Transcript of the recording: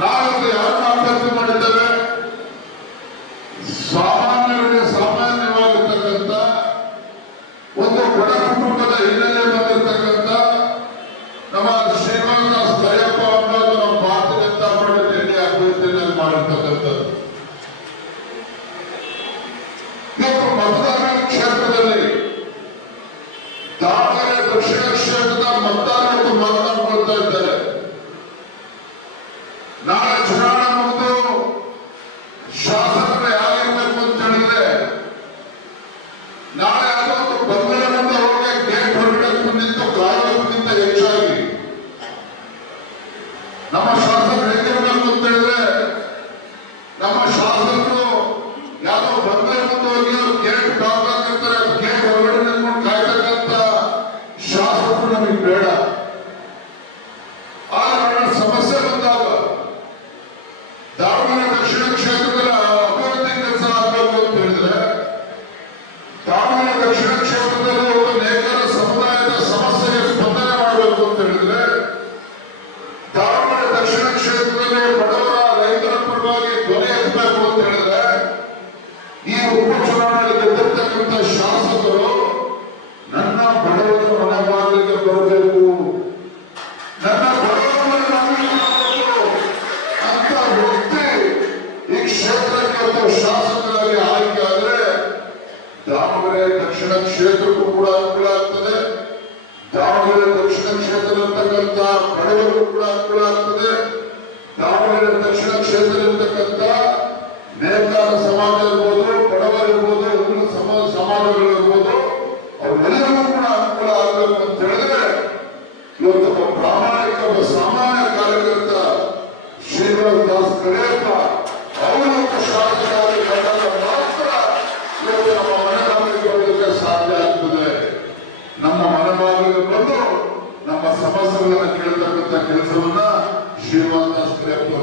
ನಾವದು ಯಾರನ್ನ ಅಭ್ಯರ್ಥಿ ಮಾಡಿದ್ದೇವೆ? ಸಾಮಾನ್ಯರಿಗೆ ಸಾಮಾನ್ಯವಾಗಿರ್ತಕ್ಕಂಥ ಒಂದು ಬಡ ಕುಟುಂಬದ ಹಿನ್ನೆಲೆ ಬಂದಿರತಕ್ಕಂಥ ನಮ್ಮ ಶ್ರೀನಿವಾಸ ಕರಿಯಪ್ಪ ಅನ್ನೋದು ನಮ್ಮ ಭಾರತೀಯ ಜನತಾ ಪಾರ್ಟಿ ಎನ್ಡಿ ಅಭ್ಯರ್ಥಿಯನ್ನು ಮಾಡಿರ್ತಕ್ಕಂಥದ್ದು. ಇವತ್ತು ಮತದಾರರ ಕ್ಷೇತ್ರದಲ್ಲಿ ದಾವಣಗೆರೆ ದಕ್ಷಿಣ ಕ್ಷೇತ್ರದ ಮತದಾರರು ಮಾತನಾಡ್ಕೊಳ್ತಾ ಇದ್ದಾರೆ. ನಾಳೆ ಚುನಾವಣೆ ಮುಗಿದು ಶಾಸಕರು ಯಾರಿರ್ಬೇಕು ಅಂತ ಹೇಳಿದ್ರೆ ನಾಳೆ ಅದೊಂದು ಬಂಧನದಿಂದ ಹೋಗಿ ಗೇಟ್ ಹೊರಗಡೆ ನಿಂತು ಕಾಯೋದಕ್ಕಿಂತ ಹೆಚ್ಚಾಗಿ ನಮ್ಮ ಶಾಸಕರು ಹೇಗಿರ್ಬೇಕು ಅಂತ ಹೇಳಿದ್ರೆ ನಮ್ಮ ಶಾಸಕರು ಯಾವುದೋ ಬಂಧನ ಮುಂದೆ ಹೋಗಿ ಗೇಟ್ ಕಾವಾಗಿರ್ತಾರೆ, ಗೇಟ್ ಹೊರಗಡೆ ನಿಂತ್ಕೊಂಡು ಕಾಯ್ತಕ್ಕಂಥ ಶಾಸಕರು ನಮಗೆ ಬೇಡ. ಆದ್ರೆ ಸಮಸ್ಯೆ ಬಂದಾಗ ದಾವಣಗೆರೆ ದಕ್ಷಿಣ ಕ್ಷೇತ್ರದಲ್ಲಿ ಅಭಿವೃದ್ಧಿ ಕೆಲಸ ಆಗಬೇಕು ಅಂತ ಹೇಳಿದ್ರೆ ದಾವಣಗೆರೆ ದಕ್ಷಿಣ ಕ್ಷೇತ್ರದಲ್ಲಿ ಒಂದು ನೇಕಾರ ಸಮುದಾಯದ ಸಮಸ್ಯೆಗೆ ಸ್ಪಂದನೆ ಮಾಡಬೇಕು ಅಂತ ಹೇಳಿದ್ರೆ ದಾವಣಗೆರೆ ದಕ್ಷಿಣ ಕ್ಷೇತ್ರದಲ್ಲಿ ಬಡವರ ರೈತರ ಪರವಾಗಿ ಧ್ವನಿ ಎತ್ತಬೇಕು ಅಂತ ಹೇಳಿದ್ರೆ ಈ ಉಪಚುನಾವಣೆಯಲ್ಲಿ ಗೆದ್ದಿರ್ತಕ್ಕಂಥ ಶಾಸಕರು ನನ್ನ ಬಡವರ ಮನೆ ಬಾಗಿಲಿಗೆ ಬರಬೇಕು, ನನ್ನ ಬಡವರ ಮನೆ ಬಾಗಿಲಿಗೆ ಬರಬೇಕು ಅಂತ ವ್ಯಕ್ತಿ ಈ ಕ್ಷೇತ್ರಕ್ಕೆ ಒಬ್ಬ ಶಾಸಕರಾಗಿ ಆಯ್ಕೆ ಆದರೆ ದಾವಣಗೆರೆ ದಕ್ಷಿಣ ಕ್ಷೇತ್ರಕ್ಕೂ ಕೂಡ ಅನುಕೂಲ ಆಗ್ತದೆ. ದಾವಣಗೆರೆ ದಕ್ಷಿಣ ಕ್ಷೇತ್ರ ಇರ್ತಕ್ಕಂಥ ಬಡವರಿಗೂ ಕೂಡ ಅನುಕೂಲ ಆಗ್ತದೆ. ದಾವಣಗೆರೆ ದಕ್ಷಿಣ ಕ್ಷೇತ್ರ ಇರ್ತಕ್ಕಂಥ ನೇಕಾರ ಸಮಾಜ ಇರ್ಬೋದು, ಬಡವರಿರ್ಬೋದು, ಎಲ್ಲ ಸಮಾಜಗಳಿರ್ಬೋದು, ಅವರೆಲ್ಲರಿಗೂ ಕೂಡ ಅನುಕೂಲ ಆಗಬೇಕು ಅಂತ ಹೇಳಿದ್ರೆ ಇವತ್ತು ಒಬ್ಬ ಪ್ರಾಮಾಣಿಕ ಒಬ್ಬ ಸಾಮಾನ್ಯ ಕಾರ್ಯಕರ್ತ ಶ್ರೀನಿವಾಸ ಕರಿಯಪ್ಪ ಅವರು ಶಾಸಕರಾಗಿ ಬಂದಾಗ ಮಾತ್ರ ಇವತ್ತು ನಮ್ಮ ಮನೆ ಬಾಗಿಲಿಗೆ ಬರಲಿಕ್ಕೆ ಸಾಧ್ಯ ಆಗ್ತದೆ. ನಮ್ಮ ಮನೆ ಬಾಗಿಲಿಗೆ ಬಂದು ನಮ್ಮ ಸಮಸ್ಯೆಗಳನ್ನ ಕೇಳ್ತಕ್ಕಂಥ ಕೆಲಸವನ್ನ ಶ್ರೀನಿವಾಸ ಕರಿಯಪ್ಪ